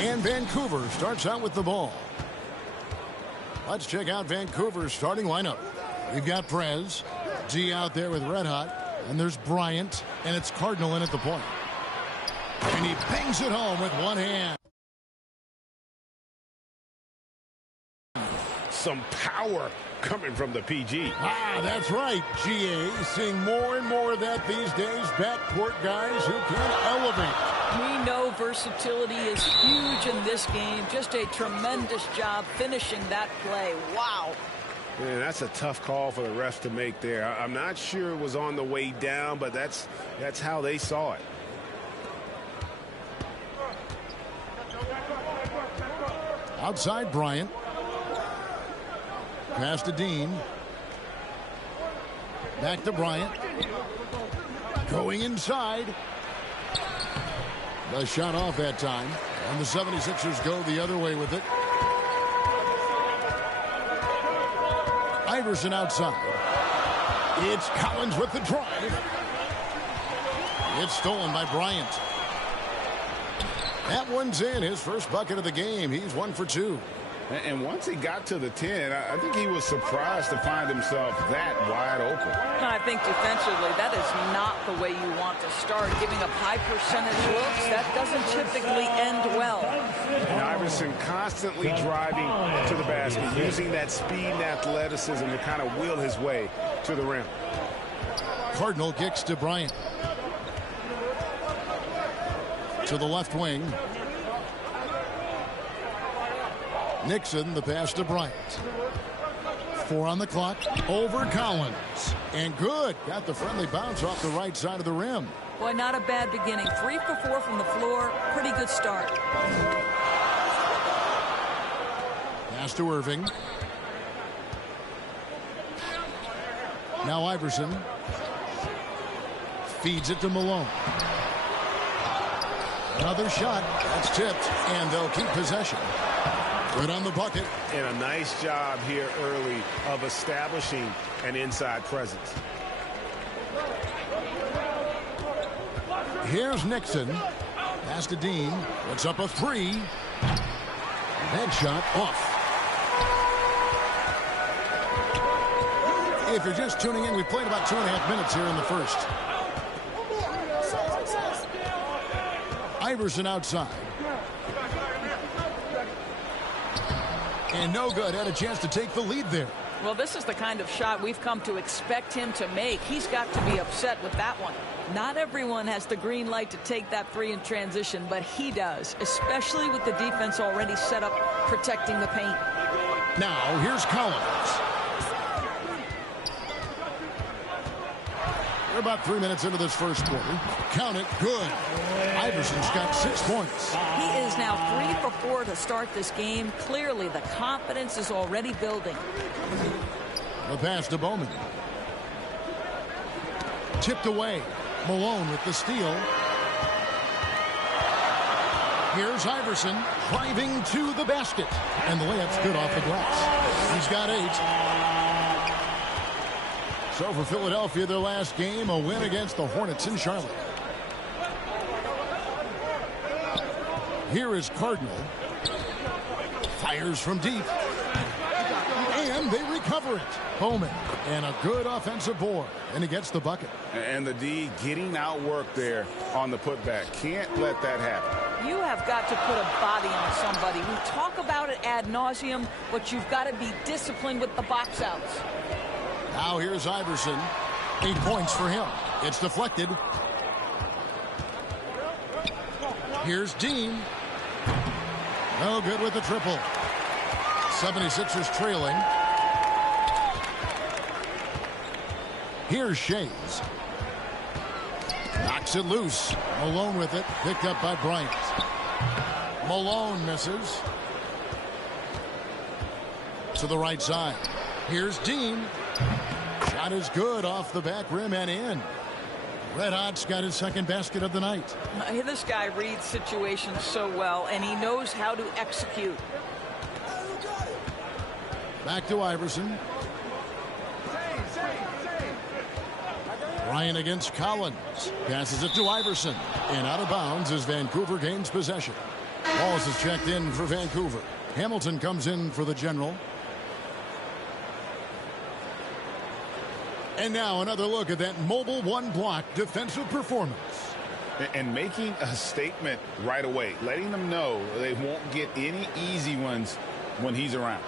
And Vancouver starts out with the ball. Let's check out Vancouver's starting lineup. We've got Prez, D out there with Red Hot, and there's Bryant, and it's Cardinal in at the point. And he bangs it home with one hand. Some power coming from the PG. That's right, GA. Seeing more and more of that these days. Backcourt guys who can elevate. We know versatility is huge in this game. Just a tremendous job finishing that play. Wow. Man, that's a tough call for the refs to make there. I'm not sure it was on the way down, but that's how they saw it. Outside Bryant. Pass to Dean. Back to Bryant. Going inside. The shot off that time. And the 76ers go the other way with it. Iverson outside. It's Collins with the drive. It's stolen by Bryant. That one's in. His first bucket of the game. He's 1 for 2. And once he got to the 10, I think he was surprised to find himself that wide open. I think defensively, that is not the way you want to start. Giving up high percentage looks, that doesn't typically end well. And Iverson constantly driving to the basket, using that speed and athleticism to kind of wheel his way to the rim. Cardinal kicks to Bryant. To the left wing. Nixon, the pass to Bryant. 4 on the clock. Over Collins. And good. Got the friendly bounce off the right side of the rim. Boy, not a bad beginning. 3 for 4 from the floor. Pretty good start. Pass to Irving. Now Iverson. Feeds it to Malone. Another shot. That's tipped. And they'll keep possession. Good on the bucket. And a nice job here early of establishing an inside presence. Here's Nixon. Pass to Dean. Puts up a 3. That shot off. If you're just tuning in, we played about 2.5 minutes here in the first. Iverson outside. And no good. Had a chance to take the lead there. Well, this is the kind of shot we've come to expect him to make. He's got to be upset with that one. Not everyone has the green light to take that 3 in transition, but he does, especially with the defense already set up protecting the paint. Now, here's Collins. We're about 3 minutes into this first quarter. Count it. Good. Iverson's got 6 points. He is now 3 for 4 to start this game. Clearly, the confidence is already building. The pass to Bowman. Tipped away. Malone with the steal. Here's Iverson driving to the basket. And the layup's good off the glass. He's got 8. So for Philadelphia, their last game, a win against the Hornets in Charlotte. Here is Cardinal. Fires from deep. And they recover it. Bowman. And a good offensive board. And he gets the bucket. And the D getting outworked there on the putback. Can't let that happen. You have got to put a body on somebody. We talk about it ad nauseum, but you've got to be disciplined with the box outs. Now here's Iverson. 8 points for him. It's deflected. Here's Dean. No good with the triple. 76ers trailing. Here's Shays. Knocks it loose. Malone with it. Picked up by Bryant. Malone misses. To the right side. Here's Dean. Shot is good off the back rim and in. Red Hot's got his second basket of the night. This guy reads situations so well, and he knows how to execute. Back to Iverson. Bryant against Collins. Passes it to Iverson. And out of bounds as Vancouver gains possession. Wallace is checked in for Vancouver. Hamilton comes in for the General. And now another look at that mobile one-block defensive performance. And making a statement right away, letting them know they won't get any easy ones when he's around.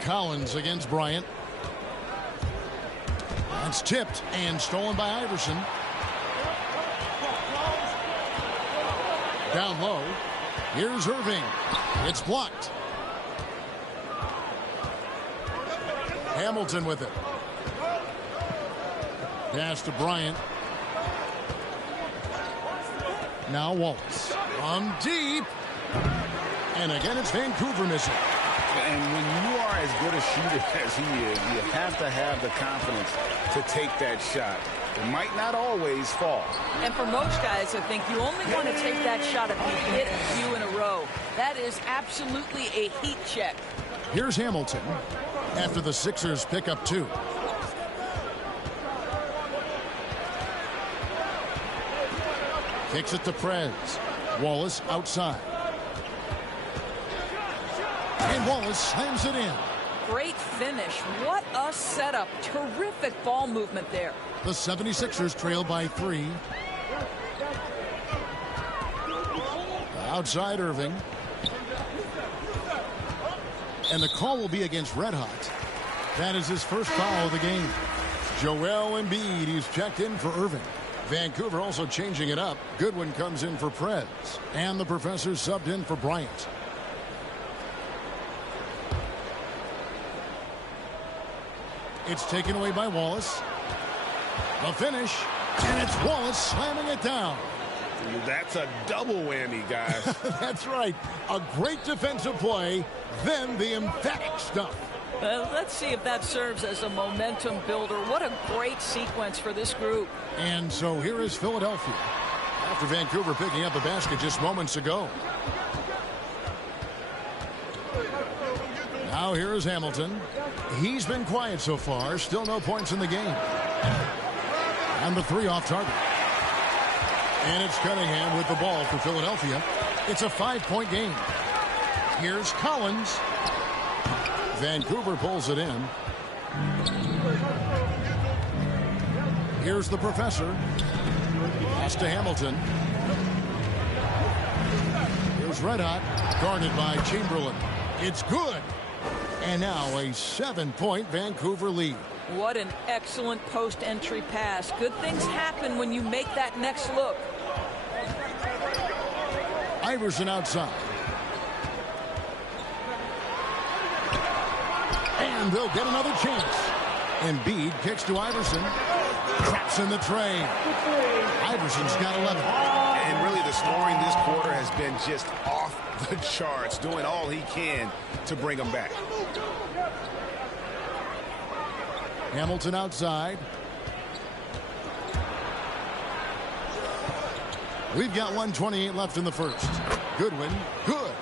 Collins against Bryant. That's tipped and stolen by Iverson. Down low. Here's Irving. It's blocked. Hamilton with it. Pass to Bryant. Now Wallace. On deep. And again, it's Vancouver missing. And when you are as good a shooter as he is, you have to have the confidence to take that shot. It might not always fall. And for most guys, I think you only want to take that shot if you hit a few in a row. That is absolutely a heat check. Here's Hamilton after the Sixers pick up 2. Kicks it to Prez. Wallace outside. And Wallace slams it in. Great finish. What a setup. Terrific ball movement there. The 76ers trail by 3. Outside Irving. And the call will be against Red Hot. That is his first foul of the game. Joel Embiid, he's checked in for Irving. Vancouver also changing it up. Goodwin comes in for Prez. And the professor subbed in for Bryant. It's taken away by Wallace. The finish. And it's Wallace slamming it down. That's a double whammy, guys. That's right. A great defensive play, then the emphatic stuff. Let's see if that serves as a momentum builder. What a great sequence for this group. And so here is Philadelphia after Vancouver picking up a basket just moments ago. Now here is Hamilton. He's been quiet so far. Still no points in the game. And the 3 off target. And it's Cunningham with the ball for Philadelphia. It's a 5-point game. Here's Collins. Vancouver pulls it in. Here's the professor. Pass to Hamilton. Here's Red Hot. Guarded by Chamberlain. It's good. And now a 7-point Vancouver lead. What an excellent post-entry pass. Good things happen when you make that next look. Iverson outside. And they'll get another chance. Embiid kicks to Iverson. Traps in the tray. Iverson's got 11. And really the scoring this quarter has been just off the charts, doing all he can to bring them back. Hamilton outside. We've got 1:28 left in the first. Goodwin, good.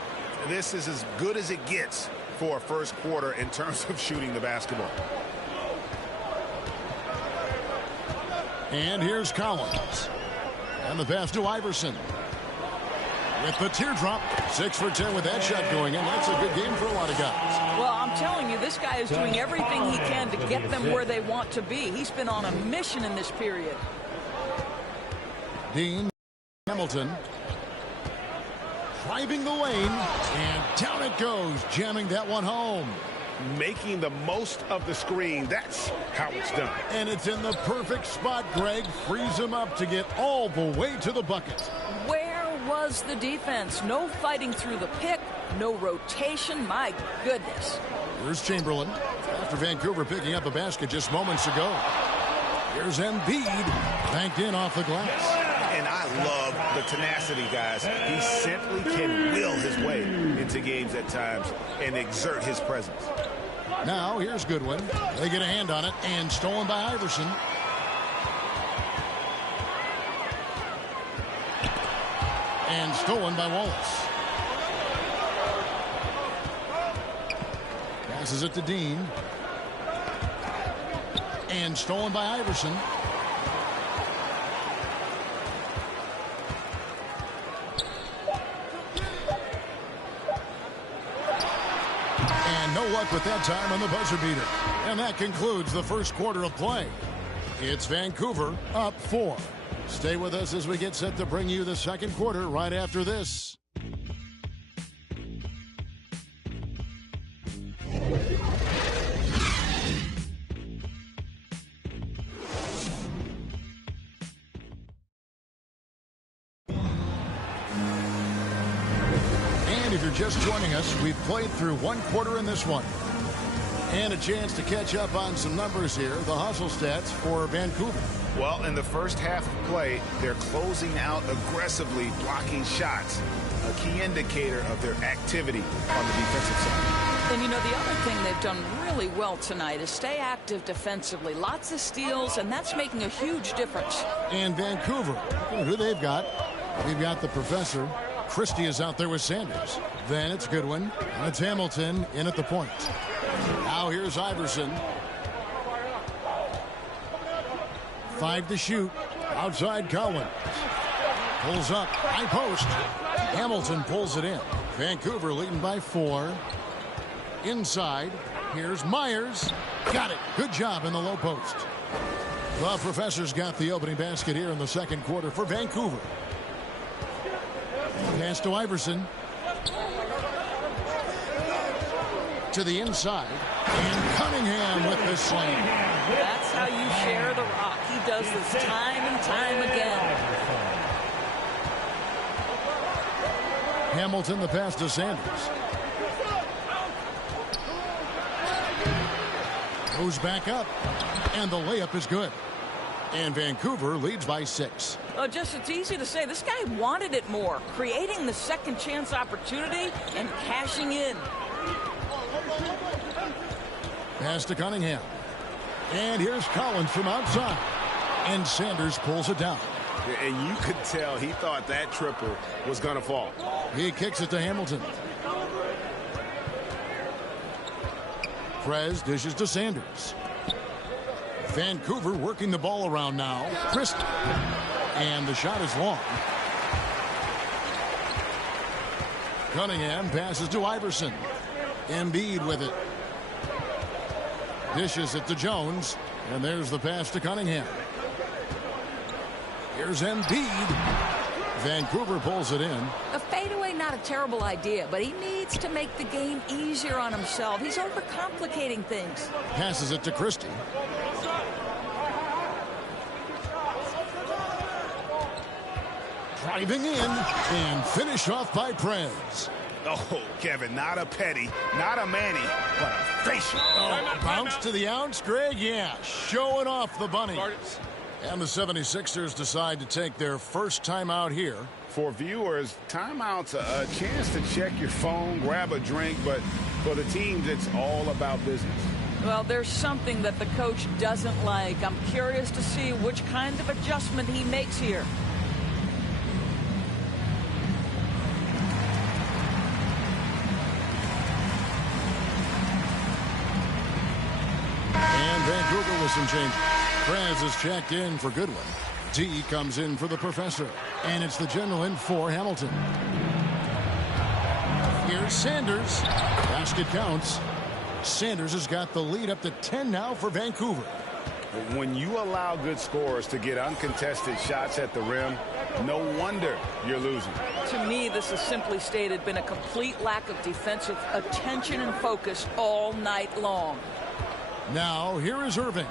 This is as good as it gets for a first quarter in terms of shooting the basketball. And here's Collins. And the pass to Iverson. With the teardrop, 6 for 10 with that shot going in. That's a good game for a lot of guys. Well, I'm telling you, this guy is doing everything he can to get them where they want to be. He's been on a mission in this period. Dean Hamilton driving the lane, and down it goes, jamming that one home. Making the most of the screen. That's how it's done. And it's in the perfect spot. Greg frees him up to get all the way to the bucket. Where was the defense? No fighting through the pick, no rotation. My goodness. Here's Chamberlain after Vancouver picking up a basket just moments ago. Here's Embiid, banked in off the glass. And I love the tenacity, guys. He simply can will his way into games at times and exert his presence. Now here's Goodwin. They get a hand on it and stolen by Iverson. And stolen by Wallace. Passes it to Dean. And stolen by Iverson. No luck with that time on the buzzer beater. And that concludes the first quarter of play. It's Vancouver up 4. Stay with us as we get set to bring you the second quarter right after this. If you're just joining us, we've played through one quarter in this one. And a chance to catch up on some numbers here. The hustle stats for Vancouver. Well, in the first half of play, they're closing out aggressively, blocking shots. A key indicator of their activity on the defensive side. And, you know, the other thing they've done really well tonight is stay active defensively. Lots of steals, and that's making a huge difference. And Vancouver, who they've got? We've got the professor. Christie is out there with Sanders. Then it's Goodwin, and it's Hamilton in at the point. Now here's Iverson. 5 to shoot. Outside Cowan. Pulls up. High post. Hamilton pulls it in. Vancouver leading by 4. Inside. Here's Myers. Got it. Good job in the low post. The professor's got the opening basket here in the second quarter for Vancouver. Pass to Iverson. To the inside. And Cunningham with the slam. That's how you share the rock. He does this time and time again. Hamilton the pass to Sanders. Goes back up. And the layup is good. And Vancouver leads by 6. Just it's easy to say. This guy wanted it more. Creating the second chance opportunity and cashing in. Pass to Cunningham. And here's Collins from outside. And Sanders pulls it down. And you could tell he thought that triple was going to fall. He kicks it to Hamilton. Prez dishes to Sanders. Vancouver working the ball around now. Christie. And the shot is long. Cunningham passes to Iverson. Embiid with it. Dishes it to Jones. And there's the pass to Cunningham. Here's Embiid. Vancouver pulls it in. A fadeaway, not a terrible idea, but he needs to make the game easier on himself. He's overcomplicating things. Passes it to Christie. Driving in and finish off by Prez. Oh, Kevin, not a Petty, not a Manny, but a facial. Oh, bounce to the ounce, Greg? Yeah, showing off the bunny. And the 76ers decide to take their first timeout here. For viewers, timeout's a chance to check your phone, grab a drink, but for the teams, it's all about business. Well, there's something that the coach doesn't like. I'm curious to see which kind of adjustment he makes here. Vancouver with some change. Prez is checked in for Goodwin. D comes in for the professor. And it's the general in for Hamilton. Here's Sanders. Basket counts. Sanders has got the lead up to 10 now for Vancouver. When you allow good scorers to get uncontested shots at the rim, no wonder you're losing. To me, this has simply stated been a complete lack of defensive attention and focus all night long. Now, here is Irving.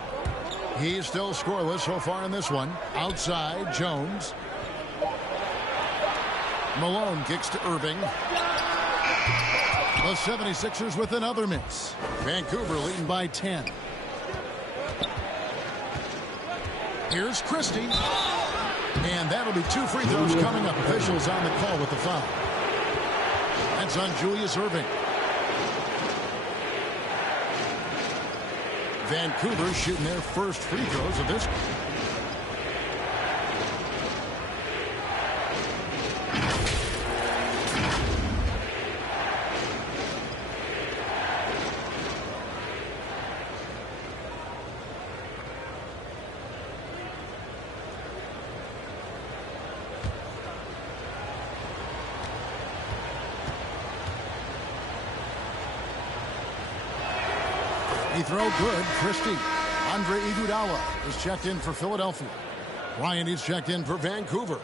He's still scoreless so far in this one. Outside, Jones. Malone kicks to Irving. The 76ers with another miss. Vancouver leading by 10. Here's Christie. And that'll be 2 free throws coming up. Officials on the call with the foul. That's on Julius Irving. Vancouver shooting their first free throws of this one. throw good. Christie. Andre Iguodala is checked in for Philadelphia. Bryant is checked in for Vancouver.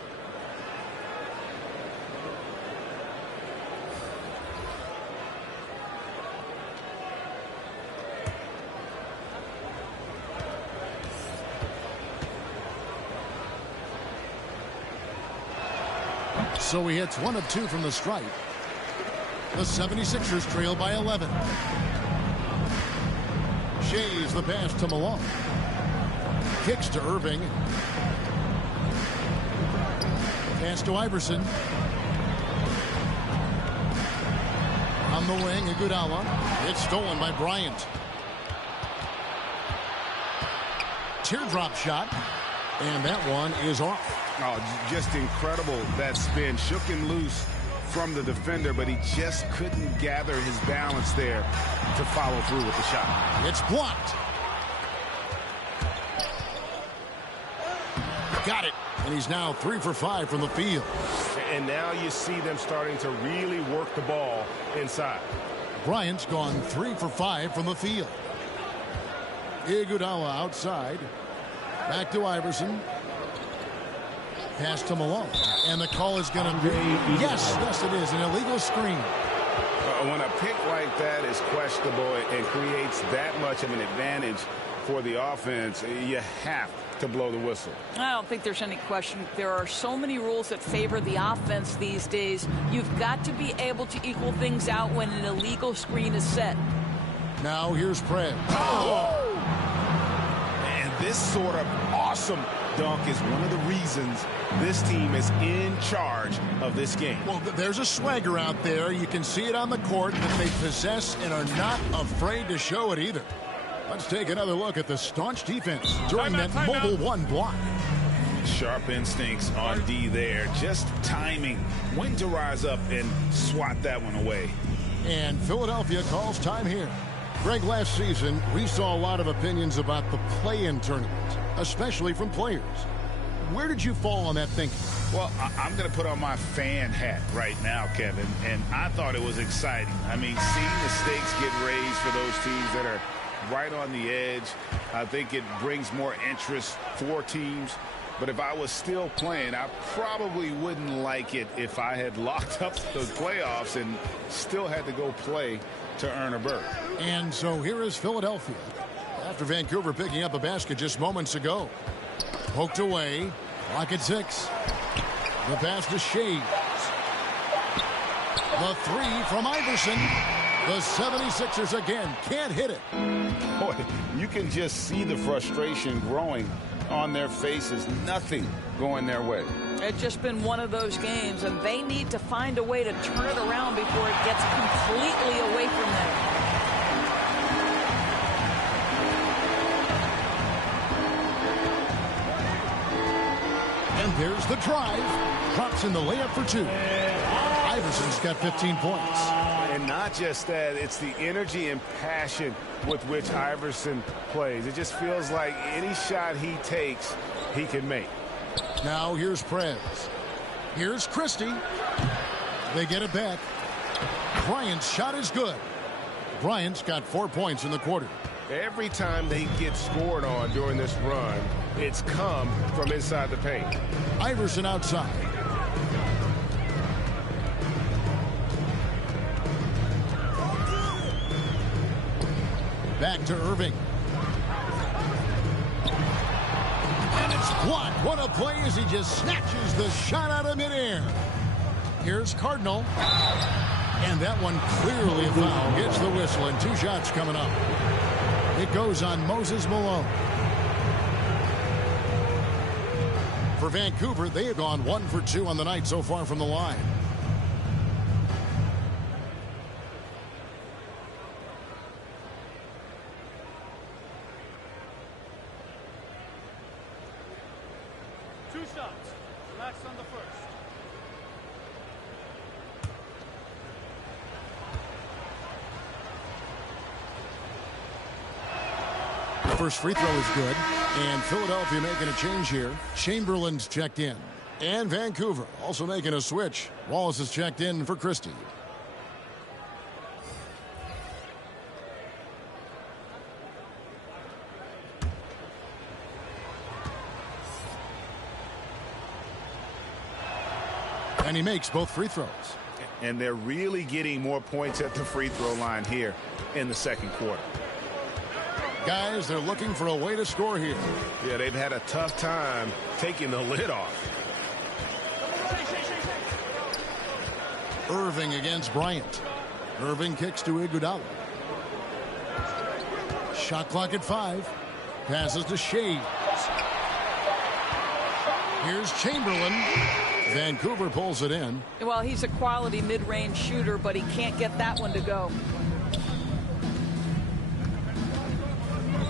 So he hits 1 of 2 from the stripe. The 76ers trail by 11. Shea's the pass to Malone. Kicks to Irving. Pass to Iverson. On the wing, Iguodala. It's stolen by Bryant. Teardrop shot. And that one is off. Oh, just incredible. That spin shook him loose from the defender, but he just couldn't gather his balance there to follow through with the shot. It's blocked. Got it. And he's now 3 for 5 from the field. And now you see them starting to really work the ball inside. Bryant's gone 3 for 5 from the field. Iguodala outside. Back to Iverson. Pass to Malone. And the call is going to be, yes, it is, an illegal screen. When a pick like that is questionable and creates that much of an advantage for the offense, you have to blow the whistle. I don't think there's any question. There are so many rules that favor the offense these days. You've got to be able to equal things out when an illegal screen is set. Now here's Prez. Oh! And this sort of awesome dunk is one of the reasons this team is in charge of this game. Well, there's a swagger out there. You can see it on the court that they possess and are not afraid to show it either. Let's take another look at the staunch defense during that mobile one block. Sharp instincts on D there. Just timing when to rise up and swat that one away. And Philadelphia calls time here. Greg, last season, we saw a lot of opinions about the play-in tournament, especially from players. Where did you fall on that thinking? Well, I'm going to put on my fan hat right now, Kevin, and I thought it was exciting. I mean, seeing the stakes get raised for those teams that are right on the edge, I think it brings more interest for teams. But if I was still playing, I probably wouldn't like it if I had locked up the playoffs and still had to go play to earn a berth. And so here is Philadelphia after Vancouver picking up a basket just moments ago. Poked away. Clock at 6. The pass to Shea. The 3 from Iverson. The 76ers again can't hit it. Boy, you can just see the frustration growing on their faces. Nothing going their way. It's just been one of those games, and they need to find a way to turn it around before it gets completely away from them. And there's the drive. Drops in the layup for 2. Iverson's got 15 points. And not just that, it's the energy and passion with which Iverson plays. It just feels like any shot he takes, he can make. Now here's Prez. Here's Christie. They get it back. Bryant's shot is good. Bryant's got 4 points in the quarter. Every time they get scored on during this run, it's come from inside the paint. Iverson outside. Back to Irving. And it's blocked. What a play as he just snatches the shot out of midair. Here's Cardinal. And that one clearly a foul. Gets the whistle and 2 shots coming up. It goes on Moses Malone. For Vancouver, they have gone 1 for 2 on the night so far from the line. Two shots. Relax on the first. The first free throw is good. And Philadelphia making a change here. Chamberlain's checked in. And Vancouver also making a switch. Wallace is checked in for Christie. And he makes both free throws. And they're really getting more points at the free throw line here in the second quarter. Guys, they're looking for a way to score here. Yeah, they've had a tough time taking the lid off. Irving against Bryant. Irving kicks to Iguodala. Shot clock at 5. Passes to Shea. Here's Chamberlain. Vancouver pulls it in. Well, he's a quality mid-range shooter, but he can't get that one to go.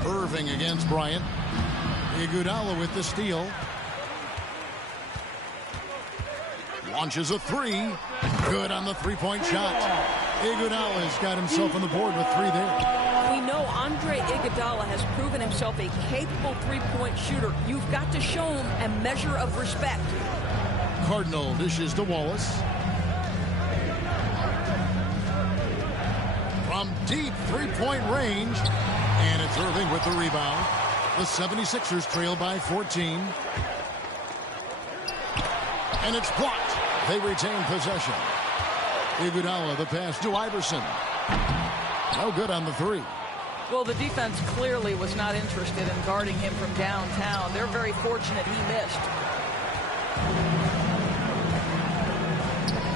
Irving against Bryant. Iguodala with the steal. Launches a 3. Good on the three-point shot. Iguodala's got himself on the board with 3 there. We know Andre Iguodala has proven himself a capable three-point shooter. You've got to show him a measure of respect. Cardinal dishes to Wallace. From deep three-point range. And it's Irving with the rebound. The 76ers trail by 14. And it's blocked. They retain possession. Iguodala the pass to Iverson. No good on the 3. Well, the defense clearly was not interested in guarding him from downtown. They're very fortunate he missed.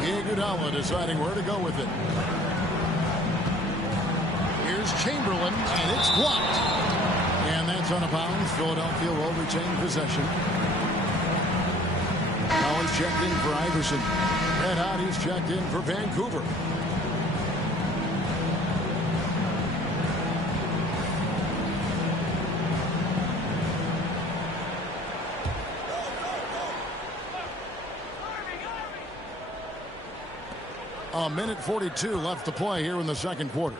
Iguodala deciding where to go with it. Here's Chamberlain, and it's blocked. And that's on a bounce. Philadelphia will retain possession. Now he's checked in for Iverson. Red Hot, he's checked in for Vancouver. A minute 42 left to play here in the second quarter.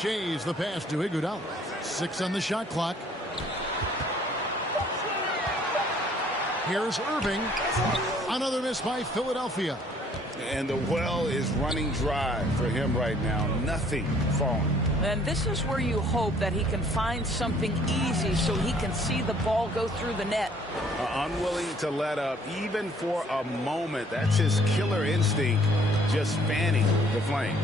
Shea's the pass to Iguodala. 6 on the shot clock. Here's Irving. Another miss by Philadelphia. And the well is running dry for him right now. Nothing falling. And this is where you hope that he can find something easy so he can see the ball go through the net. Unwilling to let up even for a moment. That's his killer instinct, just fanning the flames.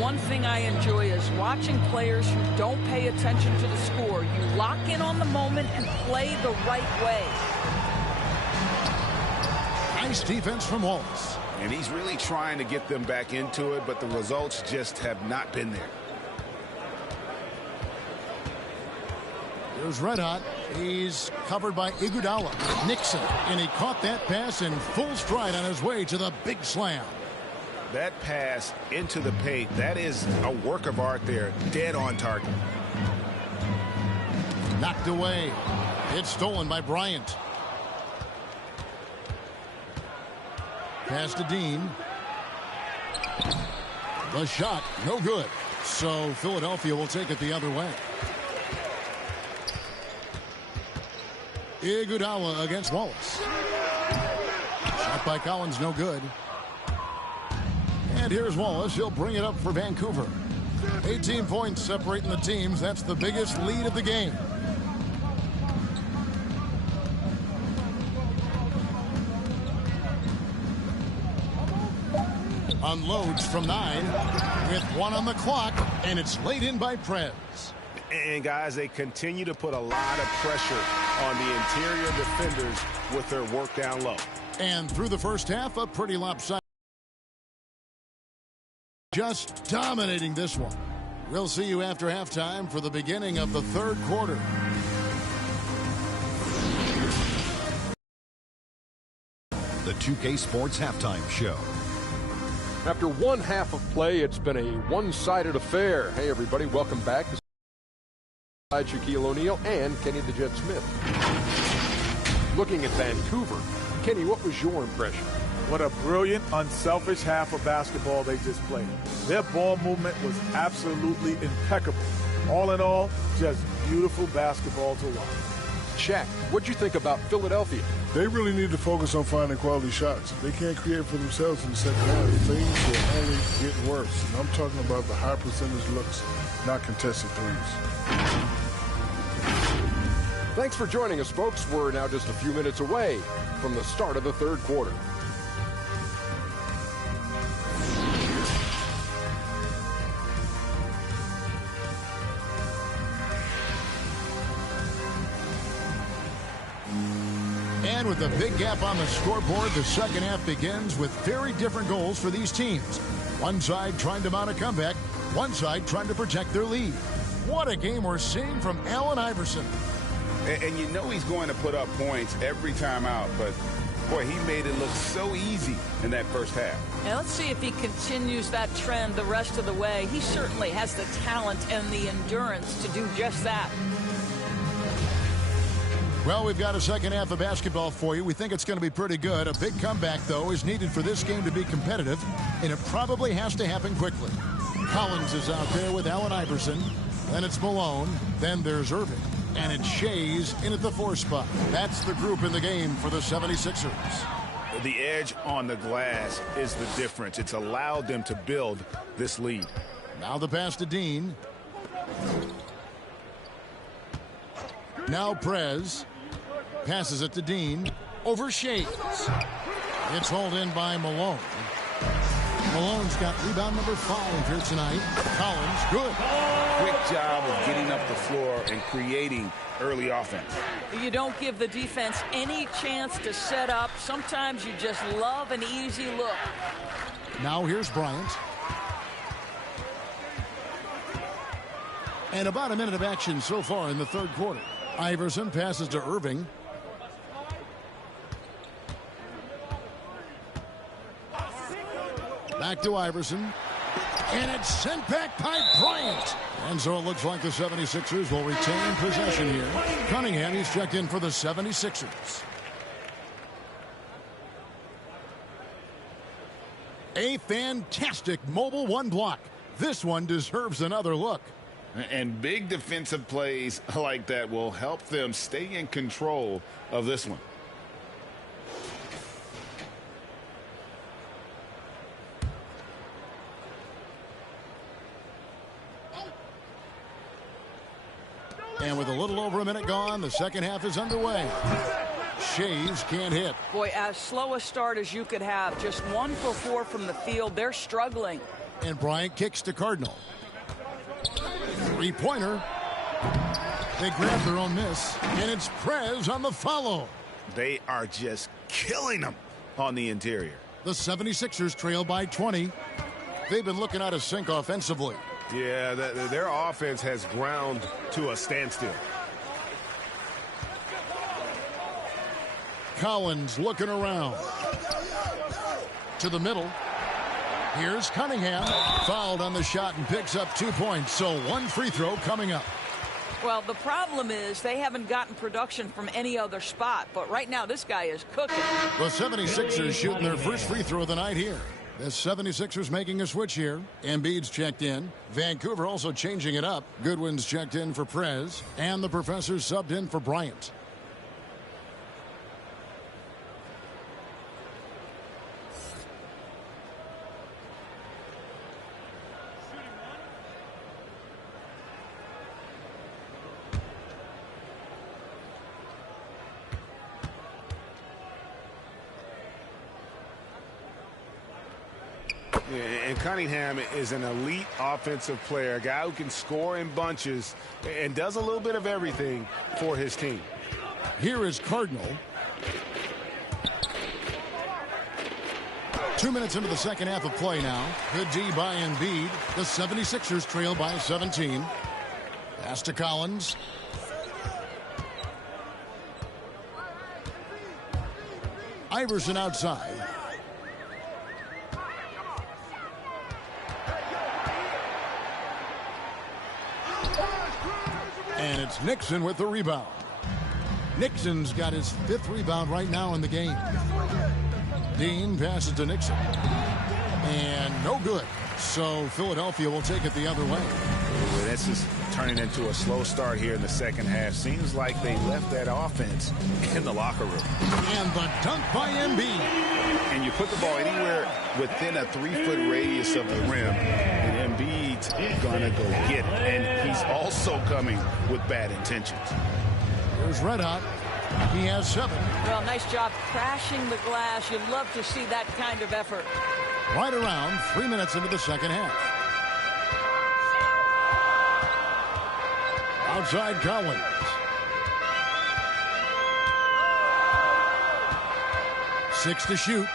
One thing I enjoy is watching players who don't pay attention to the score. You lock in on the moment and play the right way. Nice defense from Wallace. And he's really trying to get them back into it, but the results just have not been there. Here's Red Hot. He's covered by Iguodala. Nixon. And he caught that pass in full stride on his way to the big slam. That pass into the paint, that is a work of art there. Dead on target. Knocked away. It's stolen by Bryant. Pass to Dean. The shot, no good. So Philadelphia will take it the other way. Iguodala against Wallace. Shot by Collins, no good. And here's Wallace. He'll bring it up for Vancouver. 18 points separating the teams. That's the biggest lead of the game. Unloads from 9 with 1 on the clock, and it's laid in by Prez. And guys, they continue to put a lot of pressure on the interior defenders with their work down low. And through the first half, a pretty lopsided. Just dominating this one. We'll see you after halftime for the beginning of the third quarter. The 2K Sports Halftime Show. After one half of play, it's been a one-sided affair. Hey, everybody, welcome back. Shaquille O'Neal and Kenny the Jet Smith. Looking at Vancouver, Kenny, what was your impression? What a brilliant, unselfish half of basketball they just played. Their ball movement was absolutely impeccable. All in all, just beautiful basketball to watch. Shaq, what'd you think about Philadelphia? They really need to focus on finding quality shots. They can't create for themselves in the second half. Things will only get worse. And I'm talking about the high percentage looks, not contested threes. Thanks for joining us, folks. We're now just a few minutes away from the start of the third quarter. And with a big gap on the scoreboard, the second half begins with very different goals for these teams. One side trying to mount a comeback, one side trying to protect their lead. What a game we're seeing from Allen Iverson. And you know he's going to put up points every time out, but boy, he made it look so easy in that first half. Now let's see if he continues that trend the rest of the way. He certainly has the talent and the endurance to do just that. Well, we've got a second half of basketball for you. We think it's going to be pretty good. A big comeback, though, is needed for this game to be competitive, and it probably has to happen quickly. Collins is out there with Allen Iverson. Then it's Malone. Then there's Irving. And it's Shays in at the 4 spot. That's the group in the game for the 76ers. The edge on the glass is the difference. It's allowed them to build this lead. Now the pass to Dean. Now Prez passes it to Dean over Shays. It's hauled in by Malone. Malone's got rebound number 5 here tonight. Collins, good. Quick job of getting up the floor and creating early offense. You don't give the defense any chance to set up. Sometimes you just love an easy look. Now here's Bryant. And about a minute of action so far in the third quarter. Iverson passes to Irving. Back to Iverson. And it's sent back by Bryant. And so it looks like the 76ers will retain possession here. Cunningham, he's checked in for the 76ers. A fantastic mobile 1 block. This one deserves another look. And big defensive plays like that will help them stay in control of this one. And with a little over a minute gone, the second half is underway. Shays can't hit. Boy, as slow a start as you could have. Just 1 for 4 from the field. They're struggling. And Bryant kicks to Cardinal. 3-pointer. They grab their own miss. And it's Prez on the follow. They are just killing them on the interior. The 76ers trail by 20. They've been looking out of sync offensively. Yeah, their offense has ground to a standstill. Collins looking around. To the middle. Here's Cunningham. Fouled on the shot and picks up 2 points. So 1 free throw coming up. Well, the problem is they haven't gotten production from any other spot. But right now, this guy is cooking. The 76ers shooting their first free throw of the night here. The 76ers making a switch here. Embiid's checked in. Vancouver also changing it up. Goodwin's checked in for Prez. And the professors subbed in for Bryant. And Cunningham is an elite offensive player, a guy who can score in bunches and does a little bit of everything for his team. Here is Cardinal. 2 minutes into the second half of play now. Good D by Embiid. The 76ers trail by 17. Pass to Collins. Iverson outside. And it's Nixon with the rebound. Nixon's got his 5th rebound right now in the game. Dean passes to Nixon. And no good. So Philadelphia will take it the other way. This is turning into a slow start here in the second half. Seems like they left that offense in the locker room. And the dunk by Embiid. And you put the ball anywhere within a 3-foot radius of the rim, and Embiid's gonna go get it. And he's also coming with bad intentions. There's Red Hot. He has 7. Well, nice job crashing the glass. You'd love to see that kind of effort. Right around 3 minutes into the second half. Outside Collins. 6 to shoot.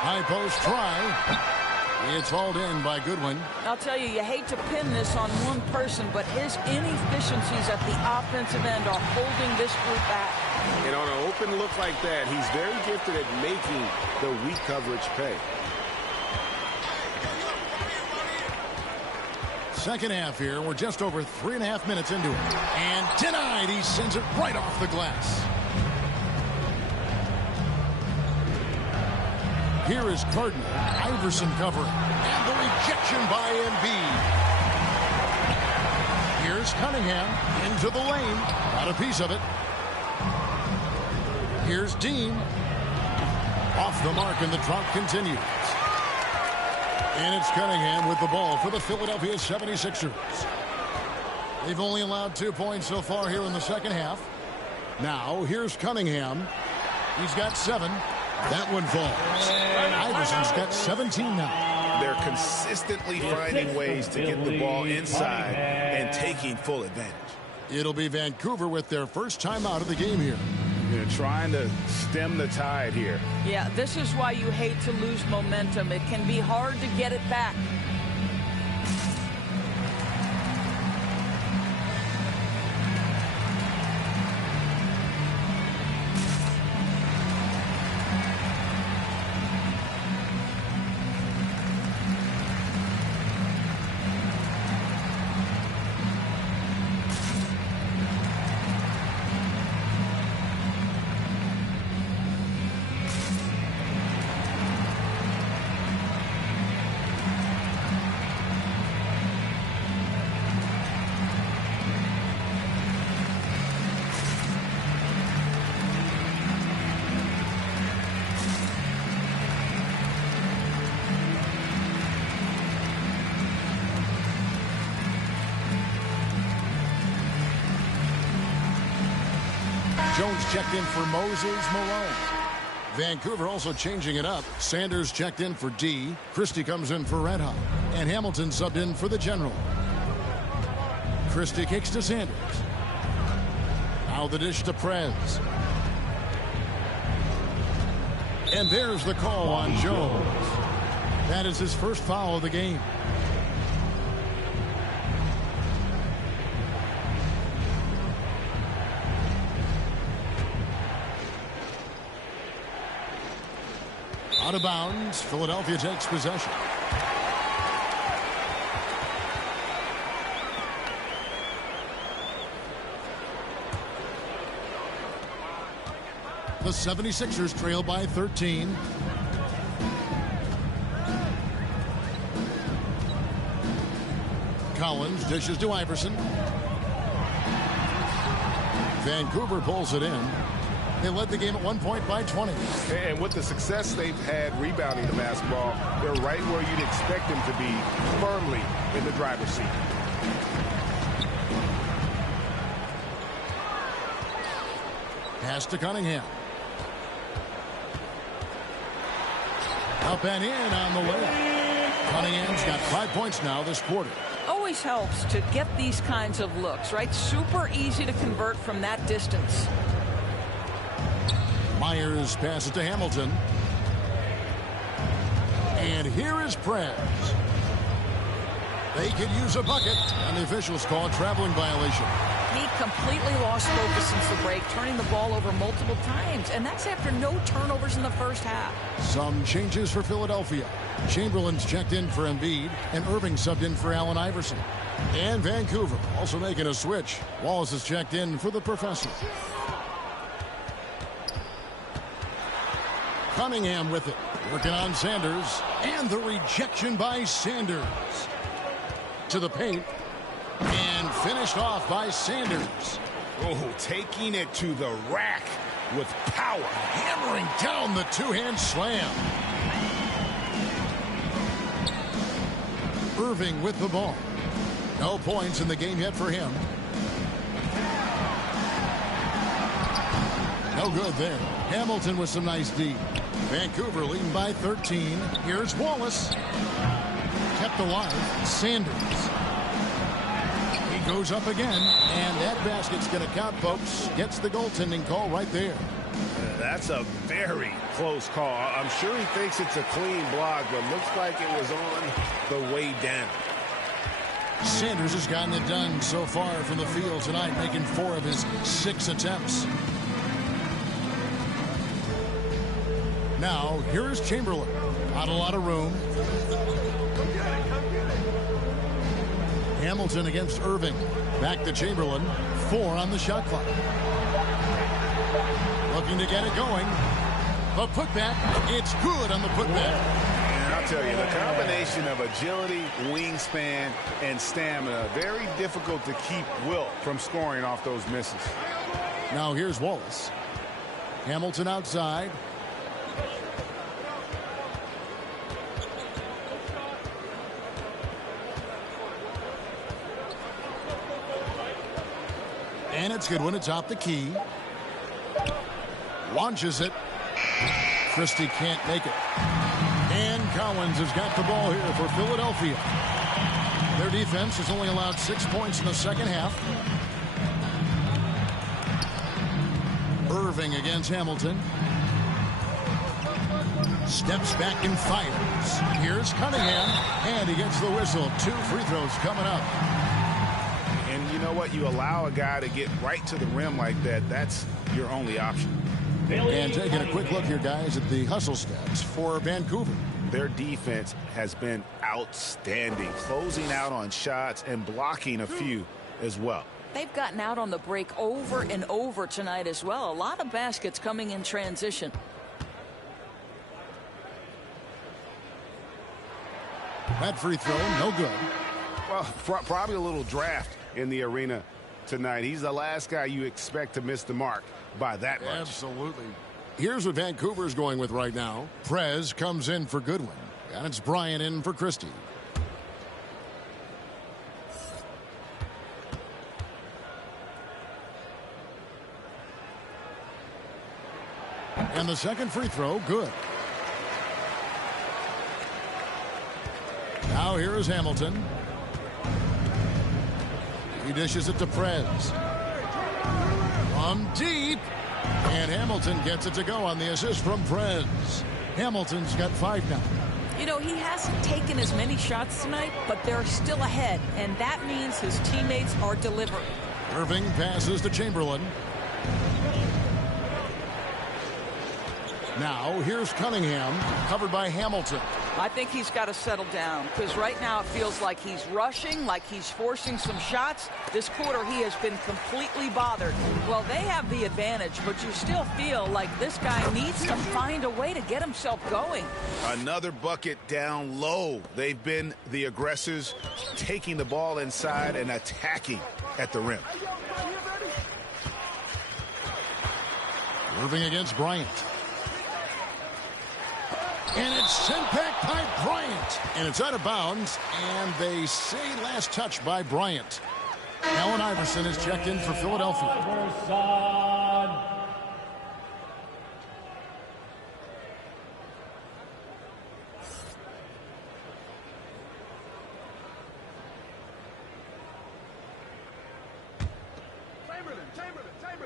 High post try. It's hauled in by Goodwin. I'll tell you, you hate to pin this on one person, but his inefficiencies at the offensive end are holding this group back. And on an open look like that, he's very gifted at making the weak coverage pay. Second half here. We're just over 3.5 minutes into it. And denied. He sends it right off the glass. Here is Cardinal. Iverson covering. And the rejection by Embiid. Here's Cunningham into the lane. Got a piece of it. Here's Dean. Off the mark, and the drought continues. And it's Cunningham with the ball for the Philadelphia 76ers. They've only allowed 2 points so far here in the second half. Now, here's Cunningham. He's got 7. That one falls. Iverson's got 17 now. They're consistently finding ways to get the ball inside and taking full advantage. It'll be Vancouver with their first time out of the game here. They're trying to stem the tide here. Yeah, this is why you hate to lose momentum. It can be hard to get it back. Jones checked in for Moses Malone. Vancouver also changing it up. Sanders checked in for D. Christie comes in for Red Hot. And Hamilton subbed in for the General. Christie kicks to Sanders. Now the dish to Prez. And there's the call on Jones. That is his first foul of the game. Out of bounds. Philadelphia takes possession. The 76ers trail by 13. Collins dishes to Iverson. Vancouver pulls it in. They led the game at 1 point by 20. And with the success they've had rebounding the basketball, they're right where you'd expect them to be, firmly in the driver's seat. Pass to Cunningham. Up and in on the layup. Cunningham's got 5 points now this quarter. Always helps to get these kinds of looks, right? Super easy to convert from that distance. Myers passes to Hamilton. And here is Prez. They could use a bucket, and the officials call a traveling violation. He completely lost focus since the break, turning the ball over multiple times, and that's after no turnovers in the first half. Some changes for Philadelphia. Chamberlain's checked in for Embiid, and Irving subbed in for Allen Iverson. And Vancouver also making a switch. Wallace is checked in for the Professor. Cunningham with it, working on Sanders, and the rejection by Sanders. To the paint, and finished off by Sanders. Oh, taking it to the rack with power. Hammering down the two-hand slam. Irving with the ball. No points in the game yet for him. No good there. Hamilton with some nice D. Vancouver leading by 13. Here's Wallace. Kept alive. Sanders. He goes up again, and that basket's going to count, folks. Gets the goaltending call right there. That's a very close call. I'm sure he thinks it's a clean block, but looks like it was on the way down. Sanders has gotten it done so far from the field tonight, making 4 of his 6 attempts. Now, here's Chamberlain. Not a lot of room. Hamilton against Irving. Back to Chamberlain. 4 on the shot clock. Looking to get it going. The putback. It's good on the putback. And I'll tell you, the combination of agility, wingspan, and stamina, very difficult to keep Wilt from scoring off those misses. Now here's Wallace. Hamilton outside. And it's good when it's off the key. Launches it. Christie can't make it. And Collins has got the ball here for Philadelphia. Their defense has only allowed 6 points in the second half. Irving against Hamilton. Steps back and fires. Here's Cunningham. And he gets the whistle. 2 free throws coming up. And you know what? You allow a guy to get right to the rim like that. That's your only option. And taking a quick look here, guys, at the hustle stats for Vancouver. Their defense has been outstanding, closing out on shots and blocking a few as well. They've gotten out on the break over and over tonight as well. A lot of baskets coming in transition. That free throw, no good. Well, probably a little draft in the arena tonight. He's the last guy you expect to miss the mark by that much. Absolutely. Here's what Vancouver's going with right now. Prez comes in for Goodwin, and it's Bryant in for Christie. And the second free throw, good. Now here is Hamilton. He dishes it to Prez. From deep. And Hamilton gets it to go on the assist from Prez. Hamilton's got 5 now. You know, he hasn't taken as many shots tonight, but they're still ahead. And that means his teammates are delivering. Irving passes to Chamberlain. Now, here's Cunningham, covered by Hamilton. I think he's got to settle down, because right now it feels like he's rushing, like he's forcing some shots. This quarter, he has been completely bothered. Well, they have the advantage, but you still feel like this guy needs to find a way to get himself going. Another bucket down low. They've been the aggressors, taking the ball inside and attacking at the rim. Irving against Bryant. And it's sent back by Bryant. And it's out of bounds. And they say last touch by Bryant. Allen Iverson is checked in for Philadelphia. Chamberlain.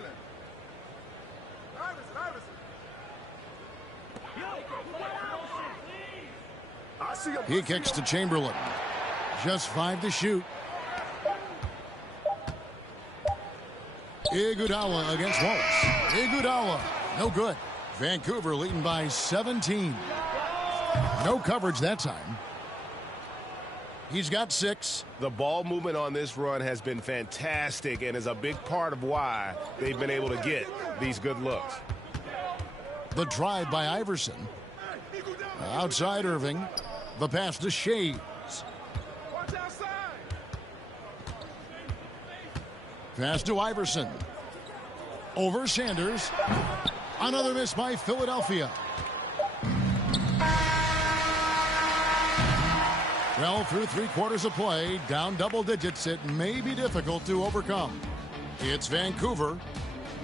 Iverson. He kicks to Chamberlain. Just 5 to shoot. Iguodala against Wallace. Iguodala, no good. Vancouver leading by 17. No coverage that time. He's got 6. The ball movement on this run has been fantastic and is a big part of why they've been able to get these good looks. The drive by Iverson. Outside Irving. The pass to Shades. Pass to Iverson. Over Sanders. Another miss by Philadelphia. Well, through 3 quarters of play, down double digits, it may be difficult to overcome. It's Vancouver.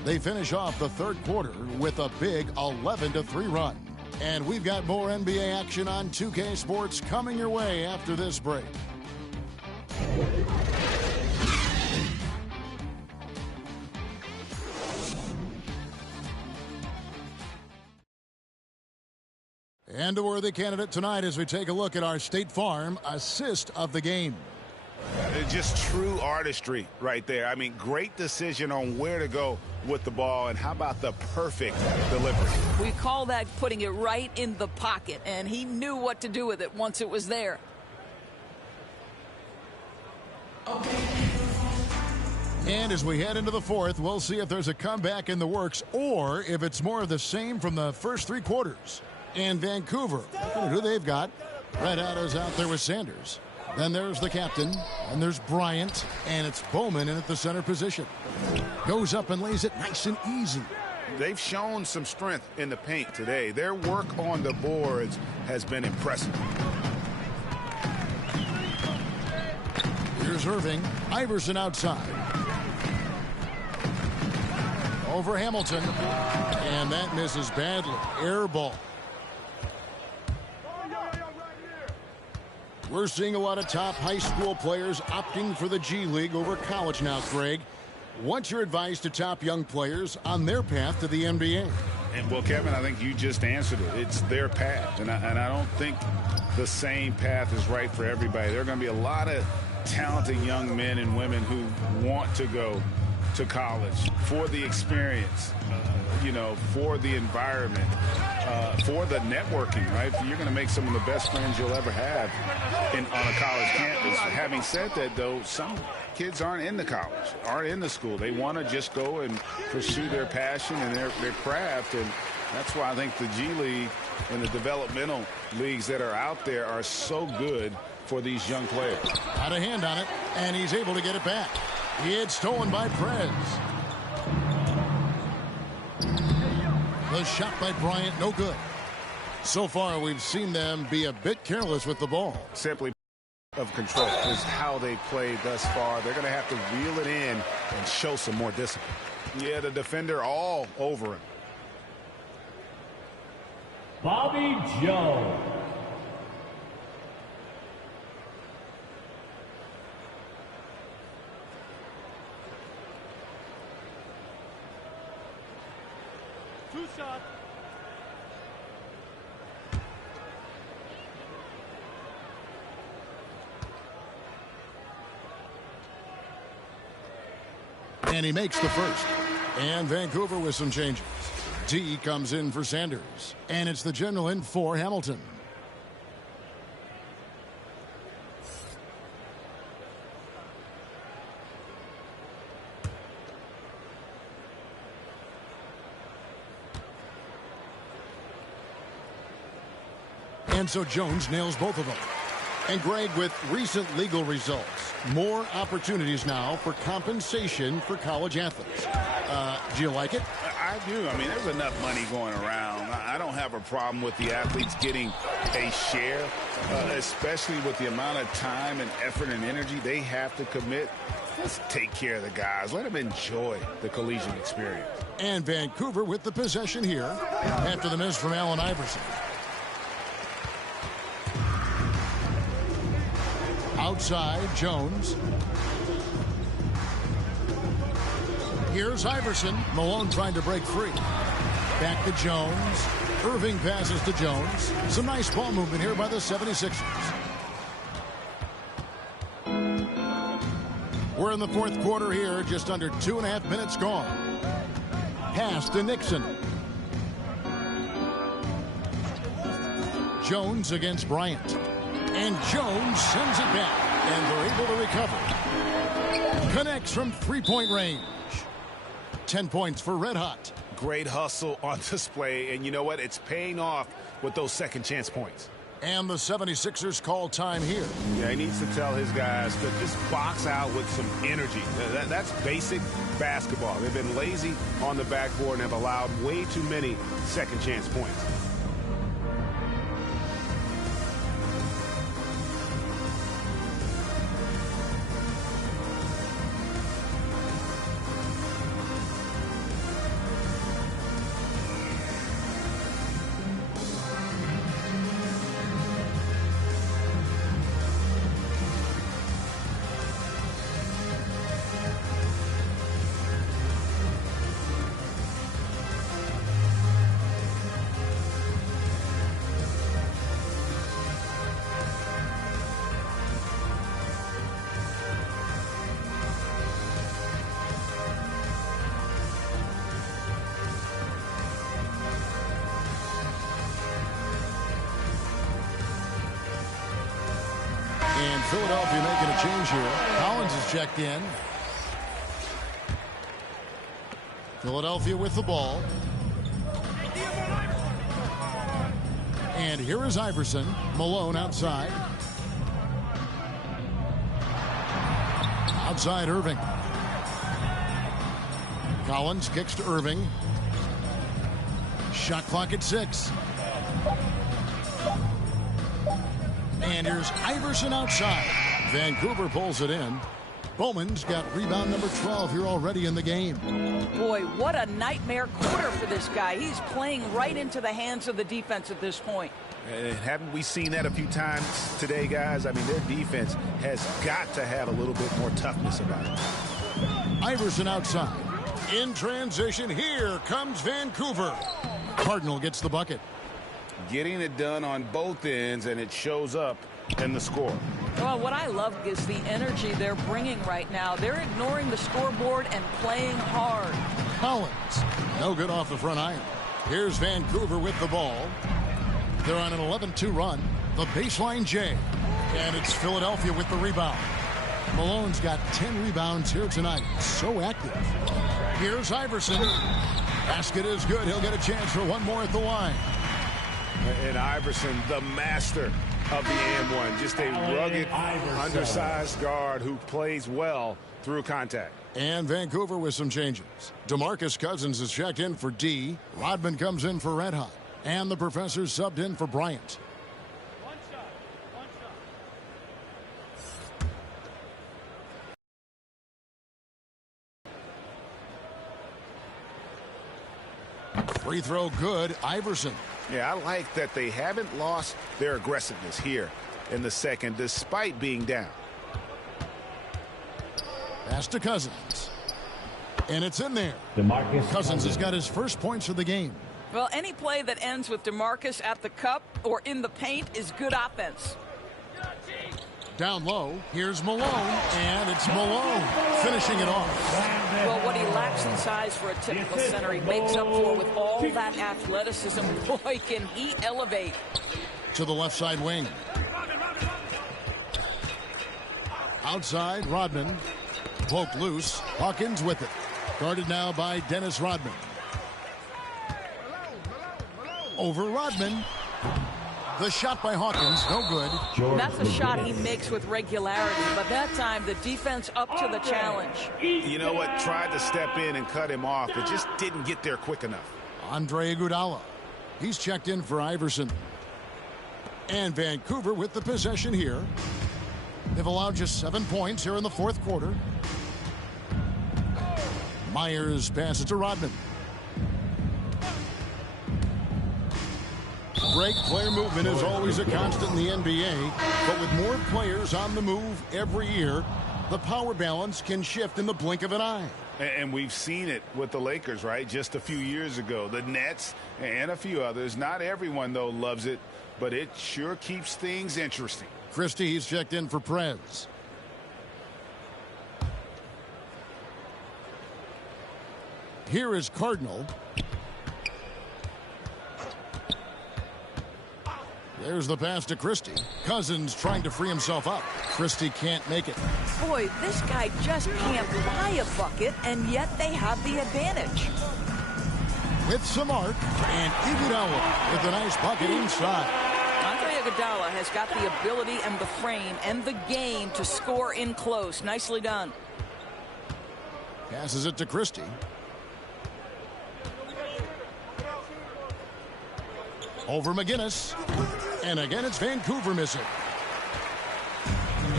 They finish off the 3rd quarter with a big 11-3 run. And we've got more NBA action on 2K Sports coming your way after this break. And a worthy candidate tonight as we take a look at our State Farm assist of the game. Just true artistry right there. I mean, great decision on where to go with the ball, and how about the perfect delivery? We call that putting it right in the pocket, and he knew what to do with it once it was there. And as we head into the fourth, we'll see if there's a comeback in the works or if it's more of the same from the first three quarters. And Vancouver, who they've got. Red Hat is out there with Sanders. Then there's the captain, and there's Bryant, and it's Bowman in at the center position. Goes up and lays it nice and easy. They've shown some strength in the paint today. Their work on the boards has been impressive. Here's Irving. Iverson outside. Over Hamilton. And that misses badly. Air ball. We're seeing a lot of top high school players opting for the G League over college now, Craig. What's your advice to top young players on their path to the NBA? And, well, Kevin, I think you just answered it. It's their path. And I don't think the same path is right for everybody. There are going to be a lot of talented young men and women who want to go to college for the experience, for the environment, for the networking, right? You're going to make some of the best friends you'll ever have on a college campus. Having said that, though, some kids aren't in the college, aren't in the school. They want to just go and pursue their passion and their craft, and that's why I think the G League and the developmental leagues that are out there are so good for these young players. Got a hand on it, and he's able to get it back. It's stolen by Prez. The shot by Bryant, no good. So far, we've seen them be a bit careless with the ball. Simply of control is how they played thus far. They're going to have to reel it in and show some more discipline. Yeah, the defender all over him. Bobby Jones. Two shots. And he makes the first. And Vancouver with some changes. D comes in for Sanders. And it's the general in for Hamilton. And so Jones nails both of them. And Greg, with recent legal results, more opportunities now for compensation for college athletes. Do you like it? I do. I mean, there's enough money going around. I don't have a problem with the athletes getting a share, especially with the amount of time and effort and energy they have to commit. Let's take care of the guys. Let them enjoy the collegiate experience. And Vancouver with the possession here after the miss from Allen Iverson. Outside, Jones. Here's Iverson. Malone trying to break free. Back to Jones. Irving passes to Jones. Some nice ball movement here by the 76ers. We're in the fourth quarter here. Just under 2.5 minutes gone. Pass to Nixon. Jones against Bryant. And Jones sends it back, and they're able to recover. Connects from three-point range. 10 points for Red Hot. Great hustle on display, and you know what? It's paying off with those second chance points. And the 76ers call time here. Yeah, he needs to tell his guys to just box out with some energy. That's basic basketball. They've been lazy on the backboard and have allowed way too many second chance points. Philadelphia making a change here. Collins is checked in. Philadelphia with the ball. And here is Iverson. Malone outside. Outside Irving. Collins kicks to Irving. Shot clock at 6. And here's Iverson outside. Vancouver pulls it in. Bowman's got rebound number 12 here already in the game. Boy, what a nightmare quarter for this guy. He's playing right into the hands of the defense at this point. And haven't we seen that a few times today, guys? I mean, their defense has got to have a little bit more toughness about it. Iverson outside. In transition, here comes Vancouver. Cardinal gets the bucket. Getting it done on both ends, and it shows up in the score. Well, what I love is the energy they're bringing right now. They're ignoring the scoreboard and playing hard. Collins, no good off the front iron. Here's Vancouver with the ball. They're on an 11-2 run. The baseline J. And it's Philadelphia with the rebound. Malone's got 10 rebounds here tonight. So active. Here's Iverson. Basket is good. He'll get a chance for one more at the line. And Iverson, the master of the and-one. Just a rugged, undersized guard who plays well through contact. And Vancouver with some changes. DeMarcus Cousins is checked in for D. Rodman comes in for Red Hot. And the professor subbed in for Bryant. One shot. Free throw good. Iverson. Yeah, I like that they haven't lost their aggressiveness here in the second, despite being down. Pass to Cousins. And it's in there. DeMarcus Cousins has got his first points of the game. Well, any play that ends with DeMarcus at the cup or in the paint is good offense. Down low, here's Malone, and it's Malone finishing it off. Well, what he lacks in size for a typical center, he makes up for with all that athleticism. Boy, can he elevate. To the left side wing. Outside, Rodman. Poked loose. Hawkins with it. Guarded now by Dennis Rodman. Over Rodman. The shot by Hawkins, no good. That's a shot he makes with regularity, but that time the defense up to the challenge. You know what? Tried to step in and cut him off, but just didn't get there quick enough. Andre Iguodala. He's checked in for Iverson. And Vancouver with the possession here. They've allowed just 7 points here in the fourth quarter. Myers passes to Rodman. Break player movement is always a constant in the NBA, but with more players on the move every year, the power balance can shift in the blink of an eye. And we've seen it with the Lakers, right? Just a few years ago. The Nets and a few others. Not everyone, though, loves it, but it sure keeps things interesting. Christie, he's checked in for Prez. Here is Cardinal. There's the pass to Christie. Cousins trying to free himself up. Christie can't make it. Boy, this guy just can't buy a bucket, and yet they have the advantage. With some arc, and Iguodala with a nice bucket inside. Andre Iguodala has got the ability and the frame and the game to score in close. Nicely done. Passes it to Christie. Over McGinnis. And again, it's Vancouver missing.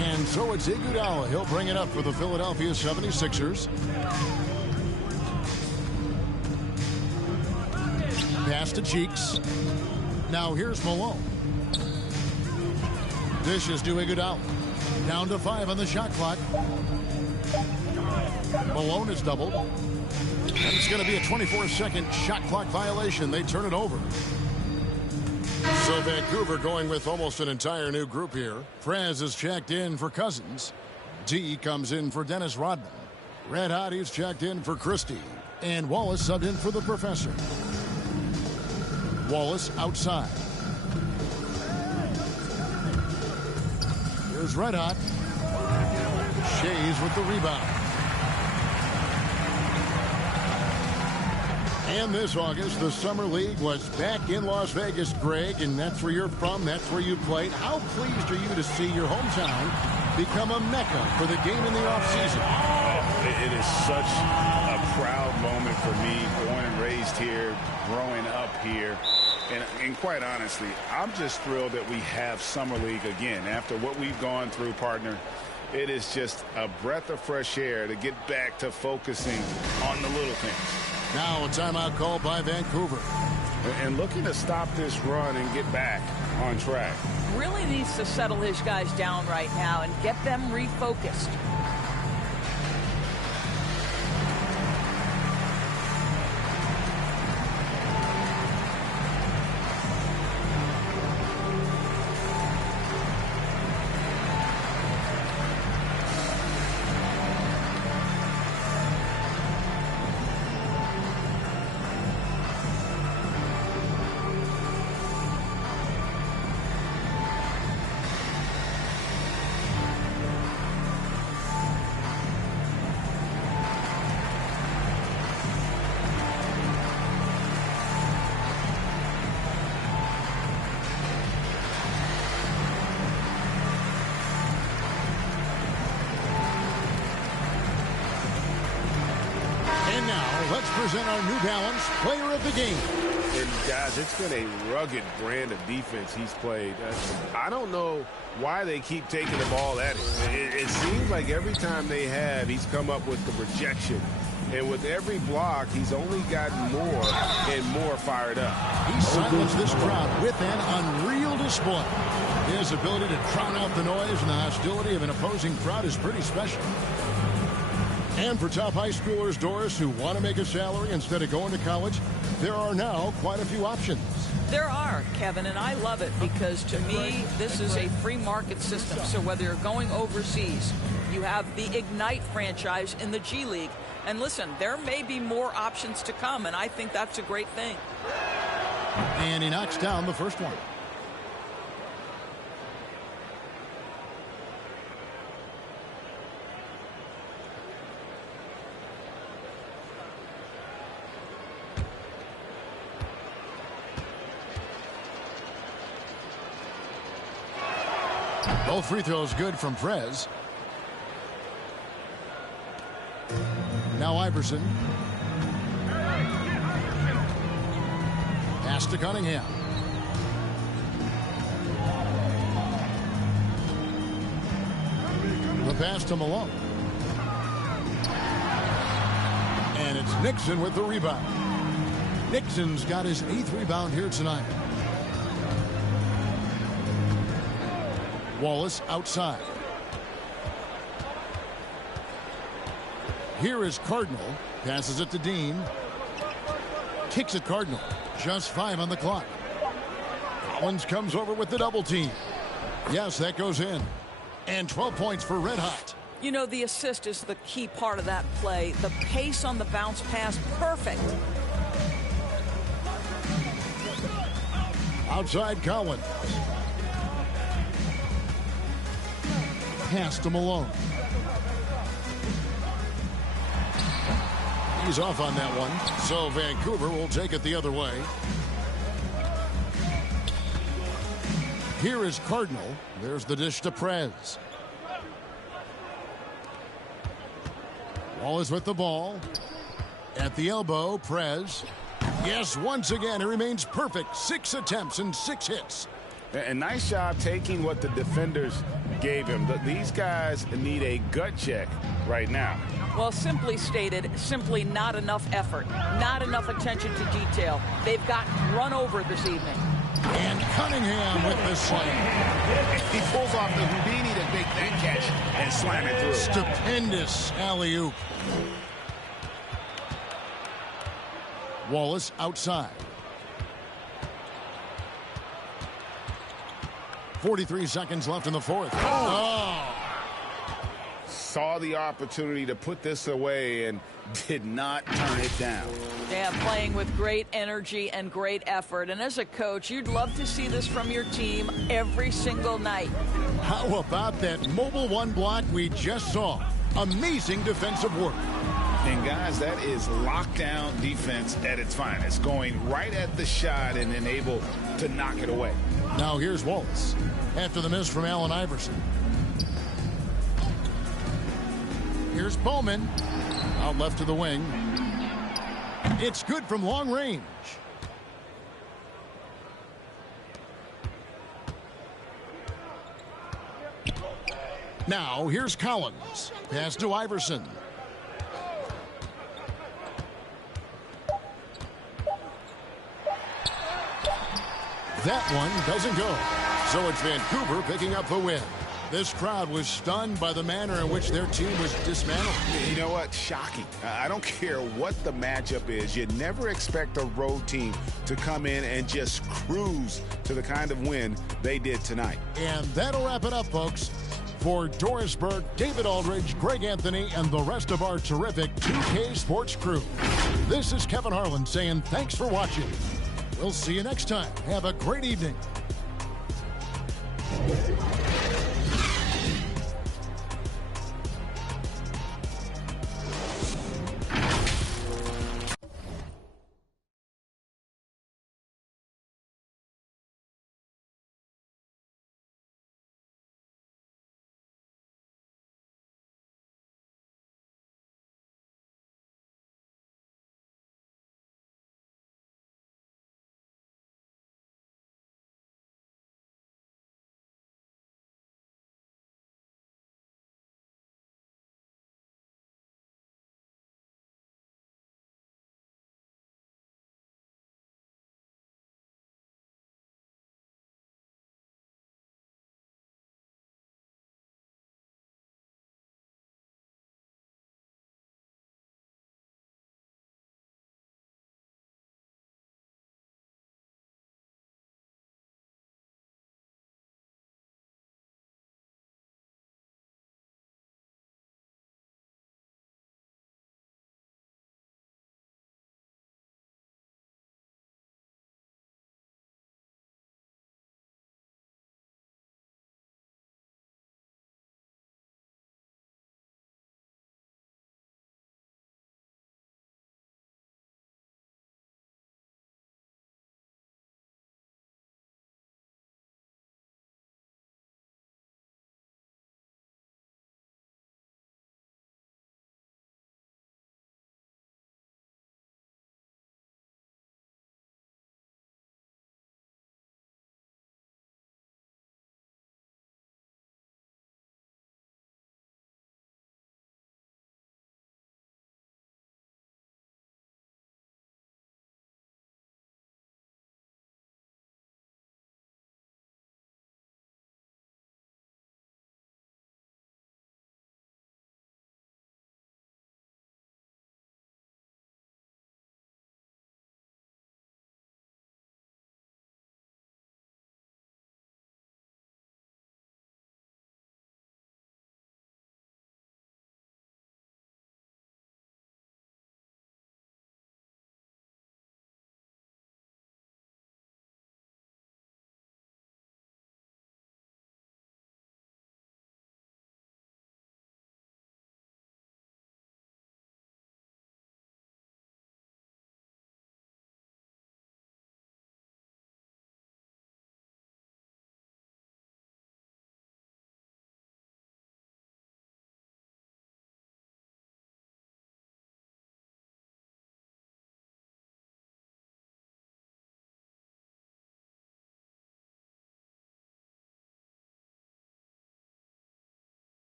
And so it's Iguodala. He'll bring it up for the Philadelphia 76ers. Pass to Cheeks. Now here's Malone. Dishes to Iguodala. Down to 5 on the shot clock. Malone is doubled. And it's going to be a 24-second shot clock violation. They turn it over. So Vancouver going with almost an entire new group here. Prez is checked in for Cousins. D comes in for Dennis Rodman. Red Hot is checked in for Christie. And Wallace subbed in for the professor. Wallace outside. Here's Red Hot. Shays with the rebound. And this August, the Summer League was back in Las Vegas, Greg, and that's where you're from. That's where you played. How pleased are you to see your hometown become a mecca for the game in the offseason? It is such a proud moment for me, born and raised here, growing up here. And quite honestly, I'm just thrilled that we have Summer League again. After what we've gone through, partner, it is just a breath of fresh air to get back to focusing on the little things. Now a timeout called by Vancouver. And looking to stop this run and get back on track. Really needs to settle his guys down right now and get them refocused. Let's present our New Balance Player of the Game. And guys, it's been a rugged brand of defense he's played. I don't know why they keep taking the ball at him. It seems like every time they have, he's come up with the rejection. And with every block, he's only gotten more and more fired up. He silenced this crowd with an unreal display. His ability to drown out the noise and the hostility of an opposing crowd is pretty special. And for top high schoolers, Doris, who want to make a salary instead of going to college, there are now quite a few options. There are, Kevin, and I love it because to me, this is a free market system. So whether you're going overseas, you have the Ignite franchise in the G League. And listen, there may be more options to come, and I think that's a great thing. And he knocks down the first one. Both free throws good from Prez. Now Iverson. Pass to Cunningham. The pass to Malone. And it's Nixon with the rebound. Nixon's got his 8th rebound here tonight. Wallace outside. Here is Cardinal. Passes it to Dean. Kicks it Cardinal. Just 5 on the clock. Collins comes over with the double team. Yes, that goes in. And 12 points for Red Hot. You know, the assist is the key part of that play. The pace on the bounce pass, perfect. Outside Collins. Pass to Malone. He's off on that one, so Vancouver will take it the other way. Here is Cardinal. There's the dish to Prez. Wallace with the ball. At the elbow, Prez. Yes, once again, he remains perfect. 6 attempts and 6 hits. A nice job taking what the defenders gave him. These guys need a gut check right now. Well, simply stated, simply not enough effort, not enough attention to detail. They've gotten run over this evening. And Cunningham with the slam. He pulls off the Houdini to make that catch and slam it through. Stupendous alley-oop. Wallace outside. 43 seconds left in the fourth. Saw the opportunity to put this away, and did not turn it down. Yeah, playing with great energy and great effort. And as a coach, you'd love to see this from your team every single night. How about that mobile one block we just saw? Amazing defensive work. And guys, that is lockdown defense at its finest, going right at the shot and then able to knock it away. Now here's Wallace after the miss from Allen Iverson. Here's Bowman out left to the wing. It's good from long range. Now here's Collins. Pass to Iverson. That one doesn't go. So it's Vancouver picking up the win. This crowd was stunned by the manner in which their team was dismantled. You know what? Shocking. I don't care what the matchup is. You never expect a road team to come in and just cruise to the kind of win they did tonight. And that'll wrap it up, folks. For Doris Burke, David Aldridge, Greg Anthony, and the rest of our terrific 2K Sports crew, this is Kevin Harlan saying thanks for watching. We'll see you next time. Have a great evening.